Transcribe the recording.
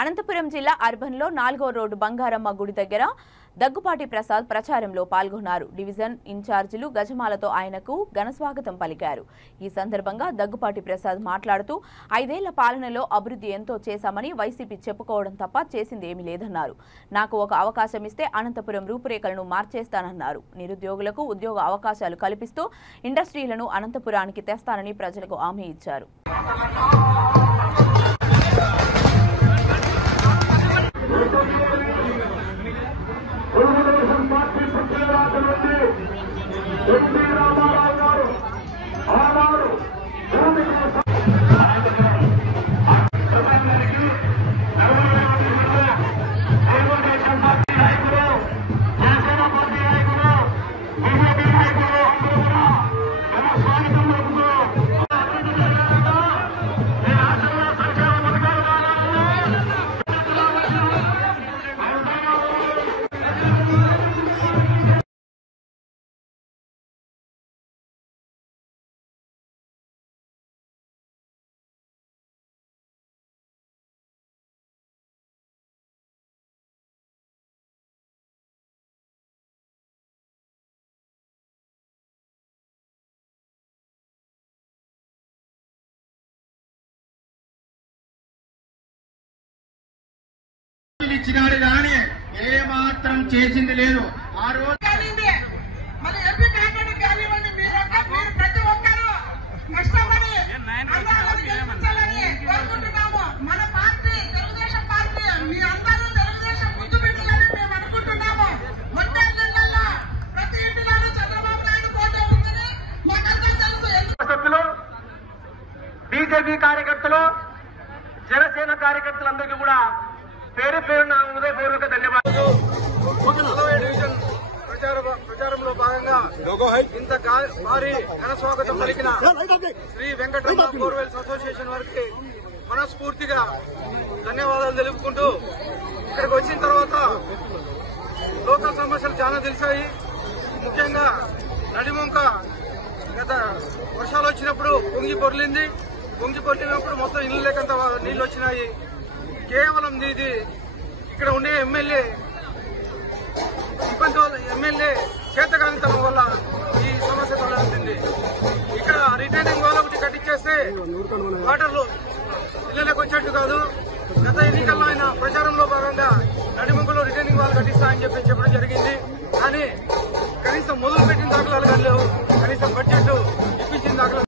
అనంతపురం జిల్లా అర్బన్లో 4వ రోడ్డు బంగారమ్మ గుడి దగ్గర దగ్గుపాటి ప్రసాద్ ప్రచారంలో పాల్గొన్నారు. డివిజన్ ఇన్ఛార్జీలు గజమాలతో ఆయనకు ఘనస్వాగతం పలికారు. ఈ సందర్భంగా దగ్గుపాటి ప్రసాద్ మాట్లాడుతూ 5 ఏళ్ల పాలనలో అభివృద్ధి ఎంతో చేశామని వైసీపీ చెప్పుకోవడం తప్ప చేసింది ఏమీ లేదన్నారు. నాకు ఒక అవకాశం ఇస్తే అనంతపురం రూపురేఖలను మార్చేస్తానన్నారు. నిరుద్యోగులకు ఉద్యోగ అవకాశాలు కల్పిస్తూ ఇండస్ట్రీలను అనంతపురానికి తెస్తానని ప్రజలకు హామీ ఇచ్చారు. ఇచ్చినాడు కానీ ఏ మాత్రం చేసింది లేదు. ఆ రోజు మరి ఎంపీ క్యాండిడేట్ కానివ్వండి, మీరు ప్రతి ఒక్కరూ కష్టపడి గెలిపించాలని కోరుకుంటున్నాము. మన పార్టీ తెలుగుదేశం పార్టీ, మీ అందరూ తెలుగుదేశం ముందు పెట్టాలని మేము అనుకుంటున్నాము. మొట్టమొదటిలో ప్రతి ఇంటిలోనూ చంద్రబాబు నాయుడు పోటీ ఉందని మాకంతా తెలుసు. బీజేపీ కార్యకర్తలు, జనసేన కార్యకర్తలందరికీ కూడా పేరు పేరున హృదయపూర్వక ధన్యవాదాలు. 40వ డివిజన్ ప్రచారంలో భాగంగా ఇంత భారీ ఘనస్వాగతం పలికిన శ్రీ వెంకటరమణ బోర్వెల్స్ అసోసియేషన్ వారికి మనస్ఫూర్తిగా ధన్యవాదాలు తెలుపుకుంటూ, ఇక్కడికి వచ్చిన తర్వాత లోకల్ సమస్యలు చాలా తెలిసాయి. ముఖ్యంగా నడిముంక గత వర్షాలు వచ్చినప్పుడు పొంగి పొర్లినప్పుడు మొత్తం ఇల్లు లేకంత నీళ్లు వచ్చినాయి. కేవలం ఇది ఇక్కడ ఉండే ఎమ్మెల్యే చేతకానితనం వల్ల ఈ సమస్య తలెత్తింది. ఇక్కడ రిటైనింగ్ వాల్ ఒకటి కట్టించేస్తే వాటర్లు ఇళ్లలోకి వచ్చేట్టు కాదు. గత ఎన్నికల్లో ఆయన ప్రచారంలో భాగంగా నడిముంకలో రిటైనింగ్ వాల్ కట్టిస్తా అని చెప్పడం జరిగింది. కానీ కనీసం మొదలు పెట్టిన దాఖలాలు కానీ లేవు, కనీసం బడ్జెట్ ఇప్పించిన దాఖలాలు